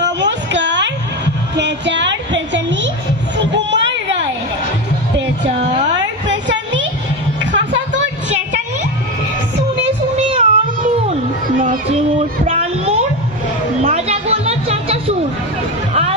নমস্কার। পেঁচার পেঁচানি সুকুমার রায়। পেঁচার পেঁচানি খাসা তোর চেঁচানি, শুনে শুনে আর মন নাচে মোর প্রাণ মোর, মাজা গলা চাচা সুর। আর